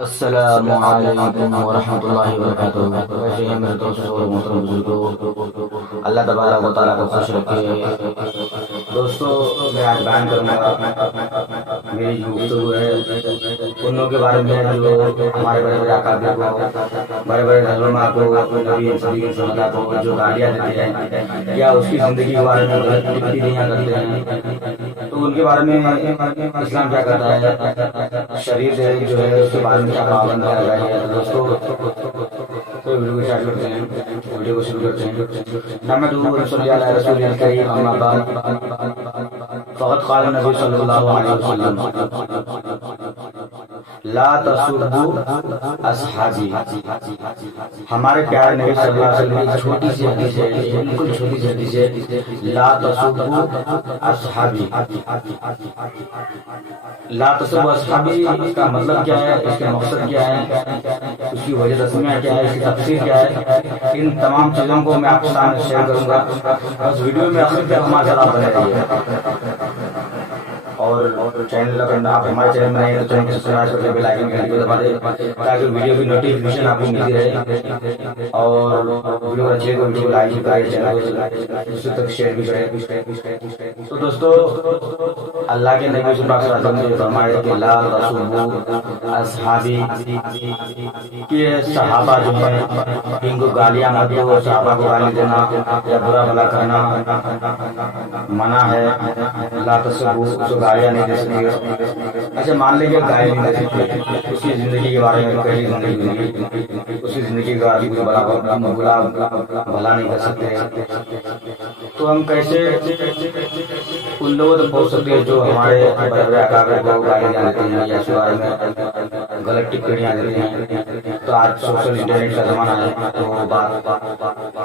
अस्सलामु अलैकुम वरहमतुल्लाहि वबरकातुहू। कैसे हैं मेरे दोस्तों और मोहतरम बुजुर्गों, अल्लाह तबारक व तआला को खुश रखे। दोस्तों, मैं आज बयान करूँगा, मेरी जो गुफ्तगू है उन लोगों के बारे में जो हमारे बड़े बड़े अकाबिर को, बड़े बड़े रहनुमा को, नबी सदी के सहाबा को जो गालियाँ देते हैं या उसकी ज़िंदगी के बारे में गलत टिप्पणियाँ करते हैं, तो उनके बारे में इस्लाम क्या कहता है, शरीयत जो है उसके बारे में क्या पाबंद किया गया है। दोस्तों, तो वीडियो को स्टार्ट करते हैं, वीडियो को शुरू करते हैं। नहमदुहू व नसल्ली अला रसूलिल करीम, अम्मा बाद, फ़क़द क़ाल नबी सल्लल्लाहु अलैहि वसल्लम, ला तसुब्बू अस्हाबी। हमारे प्यारे नबी सल्लल्लाहु अलैहि वसल्लम की छोटी सी हदीस है, बिल्कुल छोटी सी हदीस है, ला तसुब्बू अस्हाबी। ला तसुब्बू अस्हाबी का मतलब क्या है, इसका मकसद क्या है, उसकी वजह रस्मियाँ क्या है, इसकी तफसीर क्या है, इन तमाम चीज़ों को मैं आपके सामने शेयर करूँगा। बस वीडियो में आखिर तक हमारे साथ बने रहिए। और चैनल अगर आप हमारे चैनल में नए हैं तो चैनल को सब्सक्राइब करके बेल आइकन घंटी को दबा दें ताकि वीडियो की नोटिफिकेशन आपको मिलती रहे। और वीडियो अच्छे को वीडियो लाइक भी करें, चैनल को दूसरे तक शेयर भी करें। तो दोस्तों, अल्लाह के नबी सल्लल्लाहु अलैहि वसल्लम ने फरमाया कि ला तसुब्बू अस्हाबी, कि सहाबा जो है इनको गालियाँ मत दो, सहाबा को गाली देना या बुरा भला करना मना है। ला तसुब्बू, उसको गालियाँ नहीं दे सकते। अच्छा, मान लीजिए गाली नहीं दे सकते, उसकी ज़िंदगी के बारे में कहीं उसकी ज़िंदगी के बारे में बुरा भला नहीं कर सकते, तो हम कैसे उन लोगों तक पहुँच सकते हैं जो हमारे बड़े बड़े अकाबिर को गालियाँ देते हैं या उसके बारे में गलत टिप्पणियाँ देते हैं। तो आज सोशल इंटरनेट का ज़माना है, तो बात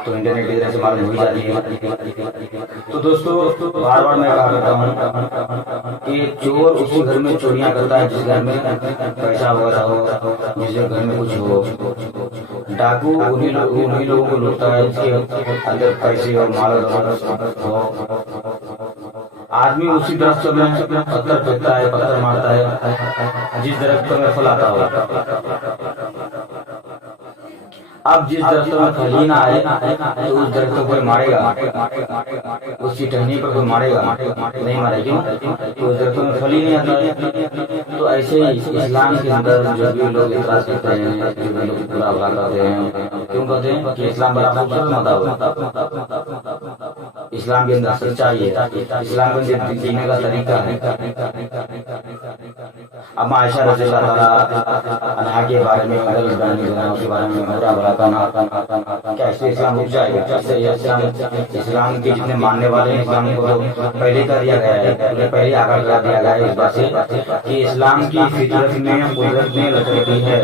तो इंटरनेट की तरह से मालूम हो ही जाती है। तो दोस्तों, बार बार मैं कहा करता हूँ कि चोर उसी घर में चोरियां करता है जिस घर में पैसा वगैरह हो, जिस घर में कुछ हो। डाकू उन्हीं लोगों को लूटता है जिसके अंदर पैसे और माल हो। आदमी उसी दरख्त में पत्थर फेंकता है, पत्थर मारता है जिस दरख्त में फल आता हो। अब जिस दरख्त में फल ही ना आए तो उस दरख्त को कोई मारेगा, उसकी टहनी पर कोई मारेगा नहीं, मारेगा तो उस दरख्त में फल ही नहीं आता है। तो ऐसे ही इस्लाम के अंदर जो भी लोग इतराज करते हैं, जो भी लोग बुरा भला करते हैं, क्यों कहते हैं कि इस्लाम बड़ा खूबसूरत मज़हब है, इस्लाम के अंदर सच्चाई है, इस्लाम के अंदर जीने का तरीका है। अब आयशा रज़ियल्लाहु अन्हा के बारे में गलत बयानी देना, उसके बारे में बुरा भला करना, क्या इससे इस्लाम रुक जाएगा? इस्लाम के जितने मानने वाले हैं, इस्लाम को तो पहले कर दिया गया है, पहले आगाह कर दिया गया है इस बात से कि इस्लाम की फितरत में कुदरत ने लचक दी है,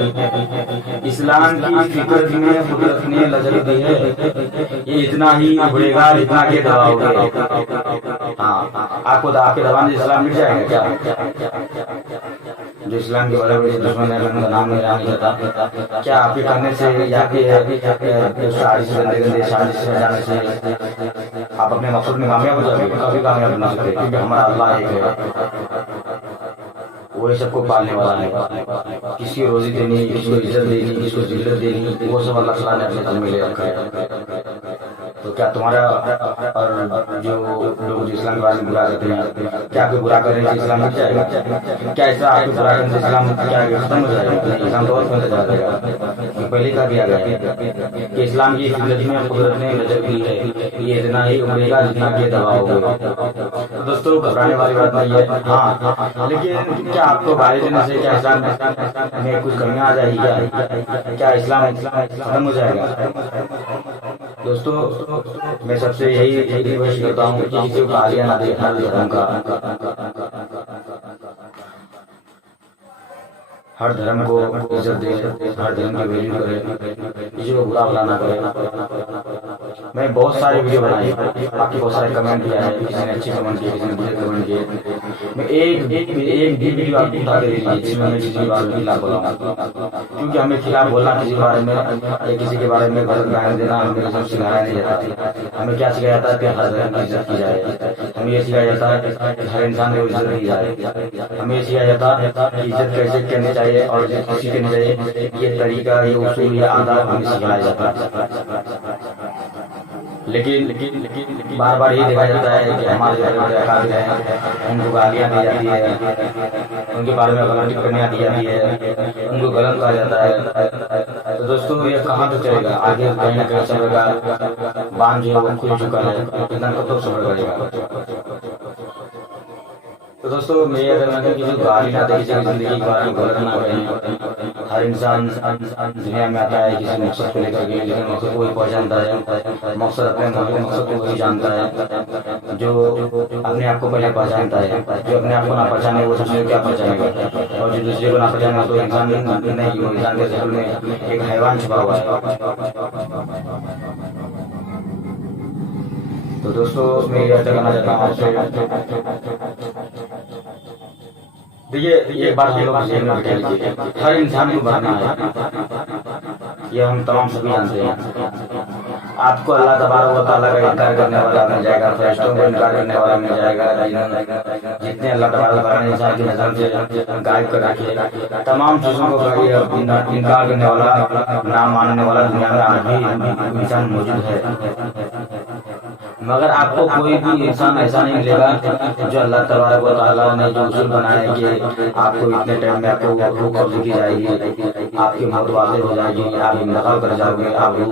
इस्लाम की फितरत में कुदरत ने लचक दी है। ये इतना ही उड़ेगा जितना के दबाओगे। हाँ, आपको आपके दबाने से इस्लाम मिट जाएगा क्या? जो इस्लाम के बड़े बड़े दुश्मन है, उनका नाम नहीं लेता, क्या आपके करने से या साजिश गंदे गंदे साजिश जाने से आप अपने मकसद में कामयाब हो जाओगे? कभी कामयाब बना सकते, क्योंकि हमारा अल्लाह एक है, वही सबको पालने वाला है। किसी रोजी देनी, किसी को इज्जत देनी, किसी को जिल्लत देनी, वो सब अल्लाह ताला ने अपने में ले रखा है। तो क्या तुम्हारा और जो लोग इस्लाम के बारे में बुरा करते हैं, क्या आपको बुरा करने से इस्लाम मिट जाएगा? क्या ऐसा आपको बुरा करने से इस्लाम क्या खत्म हो जाएगा? इस्लाम तो और फैलता जाएगा। पहले कहा गया है कि इस्लाम की फितरत में कुदरत ने नजर दी है, ये इतना ही उड़ेगा जितना के दबाओगे। तो दोस्तों, घबराने वाली बात नहीं है। हाँ, लेकिन क्या आपको गाली देने से क्या इस्लाम में कुछ कमियां आ जाएगी? क्या इस्लाम खत्म हो जाएगा? दोस्तों, मैं सबसे यही रिक्वेस्ट करता हूँ कि किसी को गालियाँ ना दे, हर धर्म का, हर धर्म को इज्जत दे, हर धर्म की वैल्यू करे, किसी को बुरा भला ना करे। मैं बहुत सारे वीडियो बनाए, बाकी बहुत सारे कमेंट किया है, किसी ने अच्छे कमेंट किए, किसी ने बुरे कमेंट किए। मैं एक भी वीडियो आपको उठा के दीजिए जिसमें मैं किसी के बारे में खिलाफ बोला, क्योंकि हमें खिलाफ बोलना किसी के बारे में या किसी के बारे में गलत बयान देना हमें सब सिखाया नहीं जाता। हमें क्या सिखाया जाता है कि हर धर्म की इज्जत की जाए, हमें ये सिखाया जाता है कि हर इंसान को इज्जत दी जाए, हमें ये सिखाया जाता है कि इज्जत कैसे करनी चाहिए और इज्जत किसी करनी चाहिए, ये तरीका, ये उसूल, ये आदाब हमें सिखाया जाता है। लेकिन बार बार ये देखा जाता है कि हमारे जो बड़े अकाबिर हैं उनको गालियाँ दी जाती है, उनके बारे में गलत टिप्पणियाँ दी जाती है, उनको गलत कहा जाता है। तो दोस्तों ये कहाँ तक चलेगा, आगे कहीं ना कहीं चलेगा, बांध जो है वो खुल चुका है, इतना कब तक सफर करेगा। तो दोस्तों मैं अगर मैं किसी गाली ना दे, किसी की जिंदगी के बारे में गलत ना करें। हर इंसान दुनिया में आता है किसी मकसद को लेकर के, लेकिन मकसद को वही पहचानता है, मकसद अपने मकसद को वही जानता है जो अपने आप को पहले पहचानता है। जो अपने आप को ना पहचाने वो दूसरे को क्या पहचानेगा, और जो दूसरे को ना पहचाने तो इंसान नहीं, वो इंसान के शक्ल में एक हैवान छुपा हुआ है। तो दोस्तों मैं यह कहना चाहता हूँ आपसे, देखिए एक बात हम लोग ध्यान में रख लीजिए, हर इंसान को मरना है, ये हम तमाम सभी जानते हैं। आपको अल्लाह तबारक व तआला का इनकार करने वाला मिल जाएगा, फरिश्तों को इनकार करने वाला मिल जाएगा, जितने अल्लाह तबारक व तआला ने इंसान की नजर से गायब कर रखे, तमाम चीजों को इनकार करने वाला, ना मानने वाला दुनिया में आज भी इंसान मौजूद है। मगर आपको कोई भी इंसान ऐसा नहीं मिलेगा जो अल्लाह तबारक व तआला ने जो उसूल बनाया कि आपको इतने टाइम में आपको रूह कब्ज की जाएगी, आपकी मौत वाक़ई हो जाएगी, आप इंतकाल कर जाओगे, आपकी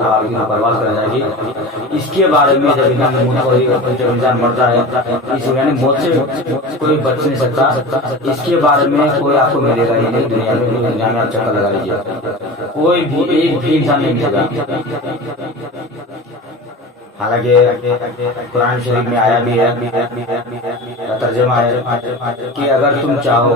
परवाज़ कर जाएगी। इसके बारे में जब इंसान मरता है, इस यानी मौत से कोई बच नहीं सकता, इसके बारे में कोई आपको मिलेगा ही नहीं दुनिया में। दुनिया में आप चक्कर लगा लीजिए, कोई भी एक भी इंसान नहीं मिलेगा। हालांकि कुरान शरीफ में आया भी है, तर्जुमा है कि अगर तुम चाहो